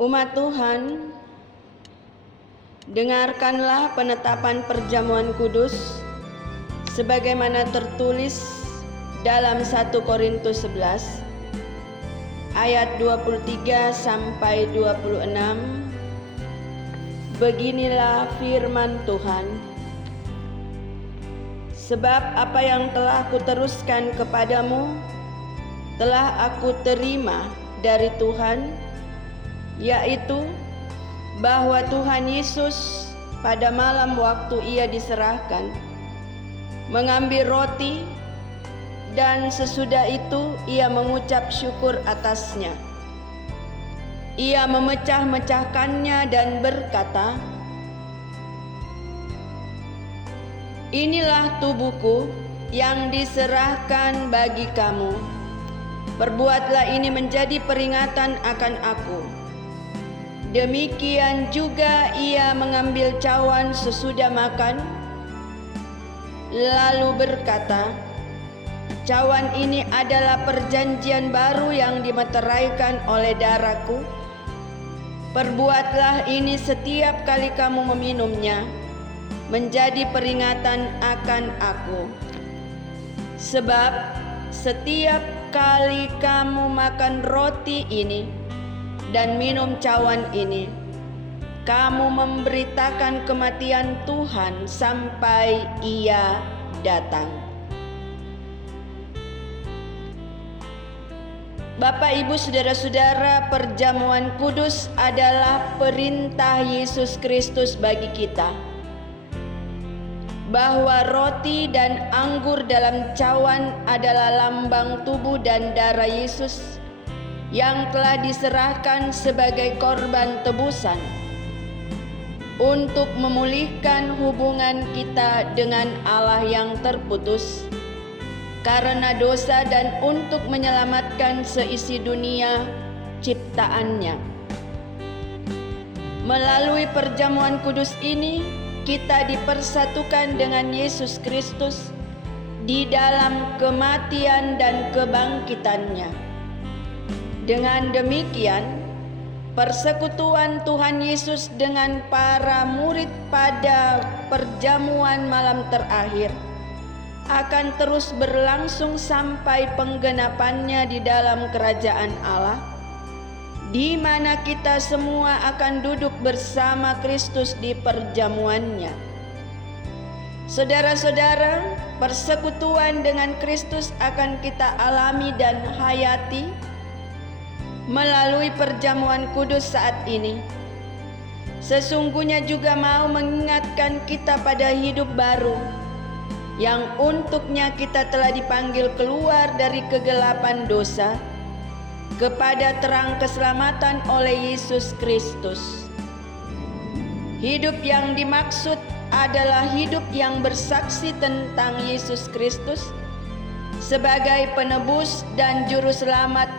Umat Tuhan, dengarkanlah penetapan perjamuan kudus sebagaimana tertulis dalam 1 Korintus 11 ayat 23 sampai 26. Beginilah firman Tuhan. Sebab apa yang telah kuteruskan kepadamu telah aku terima dari Tuhan, yaitu bahwa Tuhan Yesus pada malam waktu ia diserahkan mengambil roti, dan sesudah itu ia mengucap syukur atasnya. Ia memecah-mecahkannya dan berkata, "Inilah tubuhku yang diserahkan bagi kamu. Perbuatlah ini menjadi peringatan akan aku." Demikian juga ia mengambil cawan sesudah makan, lalu berkata, "Cawan ini adalah perjanjian baru yang dimeteraikan oleh darahku. Perbuatlah ini setiap kali kamu meminumnya, menjadi peringatan akan aku. Sebab setiap kali kamu makan roti ini dan minum cawan ini, kamu memberitakan kematian Tuhan sampai ia datang." Bapak, Ibu, saudara-saudara, perjamuan kudus adalah perintah Yesus Kristus bagi kita, bahwa roti dan anggur dalam cawan adalah lambang tubuh dan darah Yesus yang telah diserahkan sebagai korban tebusan untuk memulihkan hubungan kita dengan Allah yang terputus karena dosa dan untuk menyelamatkan seisi dunia ciptaannya. Melalui perjamuan kudus ini, kita dipersatukan dengan Yesus Kristus di dalam kematian dan kebangkitannya. Dengan demikian, persekutuan Tuhan Yesus dengan para murid pada perjamuan malam terakhir akan terus berlangsung sampai penggenapannya di dalam kerajaan Allah, di mana kita semua akan duduk bersama Kristus di perjamuannya. Saudara-saudara, persekutuan dengan Kristus akan kita alami dan hayati melalui perjamuan kudus saat ini. Sesungguhnya juga mau mengingatkan kita pada hidup baru yang untuknya kita telah dipanggil keluar dari kegelapan dosa kepada terang keselamatan oleh Yesus Kristus. Hidup yang dimaksud adalah hidup yang bersaksi tentang Yesus Kristus sebagai penebus dan juru selamat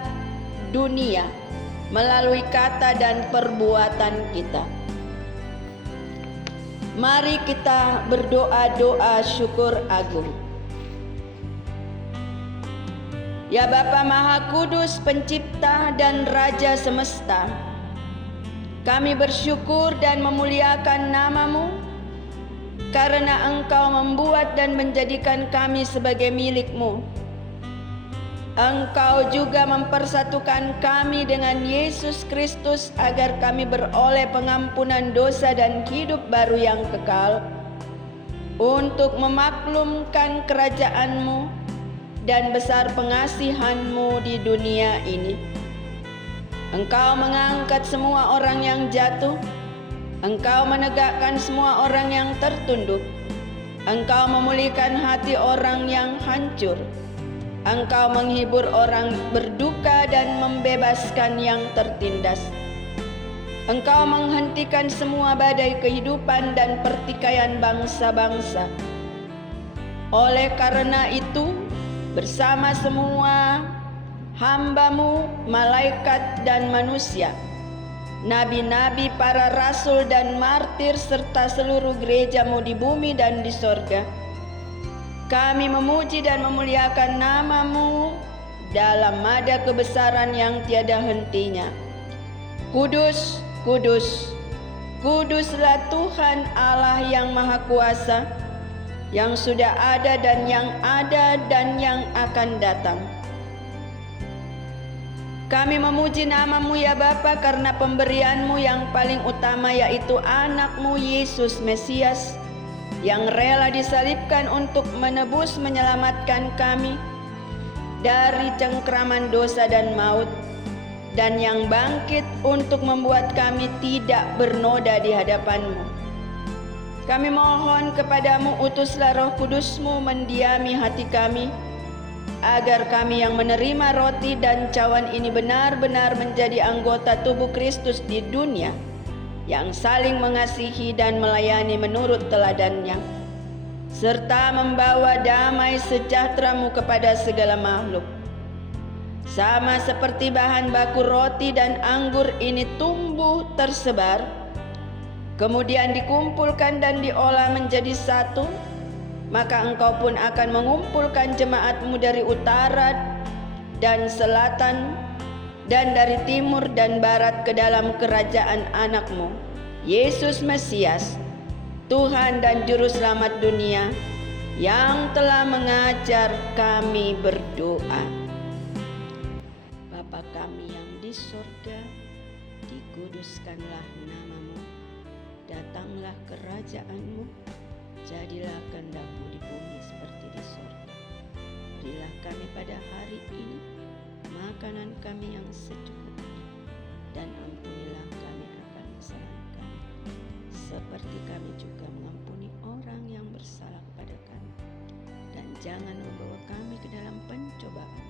dunia melalui kata dan perbuatan kita. Mari kita berdoa syukur agung. Ya Bapa Maha Kudus, Pencipta dan Raja semesta, kami bersyukur dan memuliakan nama-Mu karena Engkau membuat dan menjadikan kami sebagai milik-Mu. Engkau juga mempersatukan kami dengan Yesus Kristus agar kami beroleh pengampunan dosa dan hidup baru yang kekal untuk memaklumkan kerajaan-Mu dan besar pengasihan-Mu di dunia ini. Engkau mengangkat semua orang yang jatuh, Engkau menegakkan semua orang yang tertunduk, Engkau memulihkan hati orang yang hancur, Engkau menghibur orang berduka dan membebaskan yang tertindas. Engkau menghentikan semua badai kehidupan dan pertikaian bangsa-bangsa. Oleh karena itu, bersama semua hamba-Mu, malaikat dan manusia, nabi-nabi, para rasul dan martir, serta seluruh gereja-Mu di bumi dan di sorga, kami memuji dan memuliakan nama-Mu dalam mada kebesaran yang tiada hentinya. Kudus, kudus, kuduslah Tuhan Allah yang Maha Kuasa, yang sudah ada dan yang akan datang. Kami memuji nama-Mu ya Bapa, karena pemberian-Mu yang paling utama, yaitu anak-Mu Yesus Mesias, yang rela disalibkan untuk menebus menyelamatkan kami dari cengkraman dosa dan maut, dan yang bangkit untuk membuat kami tidak bernoda di hadapan-Mu. Kami mohon kepadamu, utuslah Roh Kudus-Mu mendiami hati kami, agar kami yang menerima roti dan cawan ini benar-benar menjadi anggota tubuh Kristus di dunia, yang saling mengasihi dan melayani menurut teladannya, serta membawa damai sejahtera-Mu kepada segala makhluk. Sama seperti bahan baku roti dan anggur ini tumbuh tersebar, kemudian dikumpulkan dan diolah menjadi satu, maka Engkau pun akan mengumpulkan jemaat-Mu dari utara dan selatan dan dari timur dan barat ke dalam kerajaan anak-Mu, Yesus Mesias, Tuhan dan Juru Selamat dunia, yang telah mengajar kami berdoa. Bapa kami yang di surga, dikuduskanlah nama-Mu, datanglah kerajaan-Mu, jadilah kehendak-Mu di bumi seperti di surga. Berilah kami pada hari ini makanan kami yang secukupnya, dan ampunilah kami akan kesalahan kami, seperti kami juga mengampuni orang yang bersalah kepada kami. Dan jangan membawa kami ke dalam pencobaan,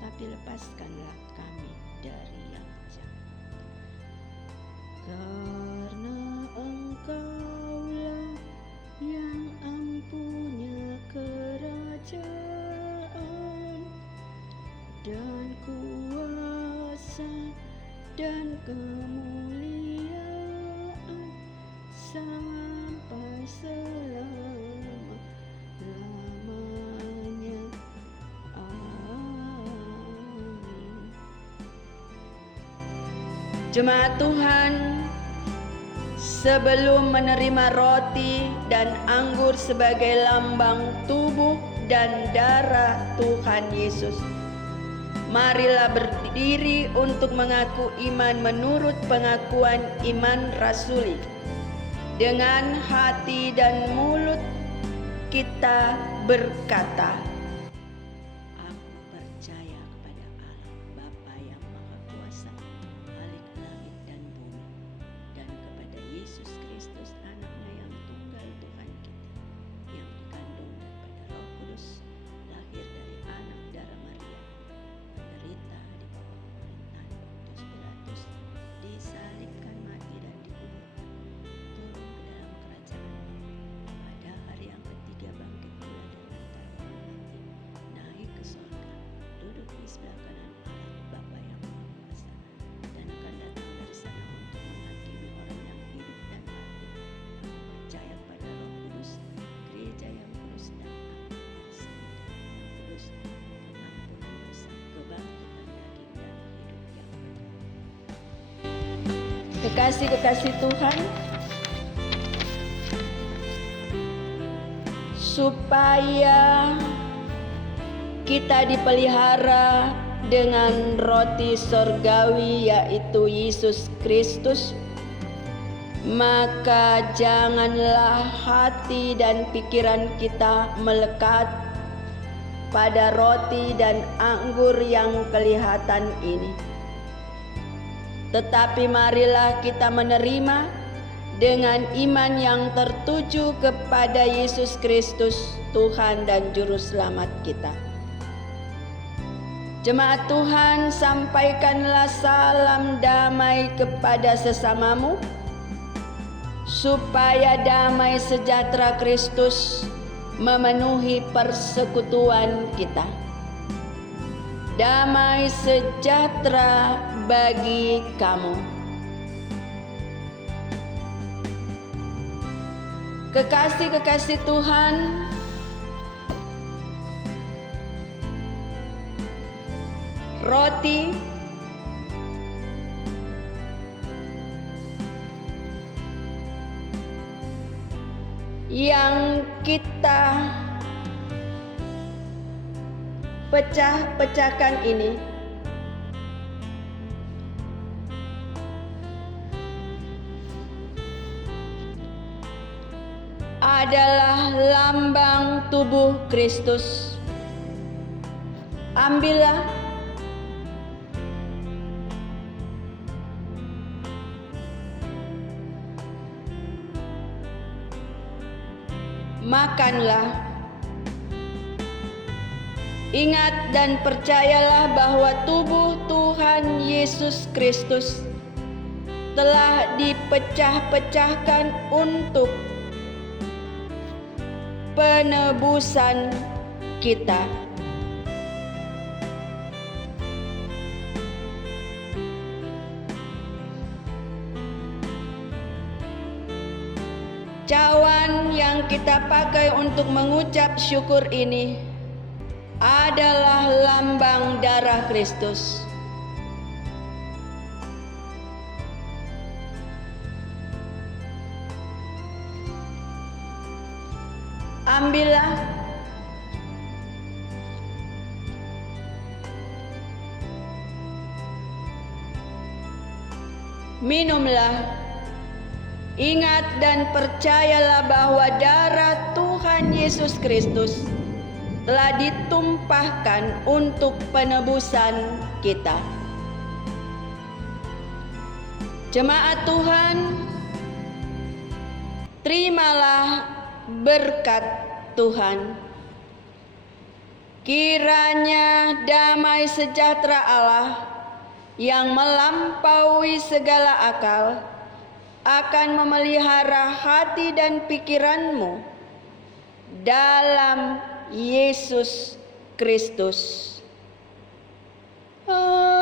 tapi lepaskanlah kami dari yang jahat. Karena Engkaulah yang ampunya kerajaan dan kuasa dan kemuliaan sampai selama-lamanya. Amin. Jemaat Tuhan, sebelum menerima roti dan anggur sebagai lambang tubuh dan darah Tuhan Yesus, marilah berdiri untuk mengaku iman menurut pengakuan iman rasuli. Dengan hati dan mulut kita berkata, aku percaya kepada Allah Bapa yang Maha Kuasa, Khalik langit dan bumi, dan kepada Yesus Kristus anaknya yang tunggal Tuhan kita, yang dikandung daripada Roh Kudus, lahir dari anak darah Maria, menderita di bawah pemerintahan Pontius Pilatus, disalibkan, mati dan dikuburkan, turun ke dalam kerajaan-Nya, pada hari yang ketiga bangkit pula dari antara orang mati, naik ke surga, duduk di sebelah kanan Allah Bapa yang Maha Kuasa, dan akan datang dari sana untuk menghakimi orang yang hidup dan mati. Aku percaya pada Roh Kudus, gereja yang kudus dan anak yang kudus, pengampunan dosa, kebangkitan daging dan hidup yang kekal. Kekasih-kekasih Tuhan, supaya kita dipelihara dengan roti sorgawi, yaitu Yesus Kristus, maka janganlah hati dan pikiran kita melekat pada roti dan anggur yang kelihatan ini, tetapi marilah kita menerima dengan iman yang tertuju kepada Yesus Kristus, Tuhan dan Juru Selamat kita. Jemaat Tuhan, sampaikanlah salam damai kepada sesamamu, supaya damai sejahtera Kristus memenuhi persekutuan kita. Damai sejahtera bagi kamu. Kekasih-kekasih Tuhan, roti yang kita pecah-pecahkan ini adalah lambang tubuh Kristus. Ambillah, makanlah. Ingat dan percayalah bahwa tubuh Tuhan Yesus Kristus telah dipecah-pecahkan untuk penebusan kita. Cawan yang kita pakai untuk mengucap syukur ini adalah lambang darah Kristus. Ambillah, minumlah. Ingat dan percayalah bahwa darah Tuhan Yesus Kristus telah ditumpahkan untuk penebusan kita. Jemaat Tuhan, terimalah berkat Tuhan. Kiranya damai sejahtera Allah yang melampaui segala akal akan memelihara hati dan pikiranmu dalam Yesus Kristus. Amin.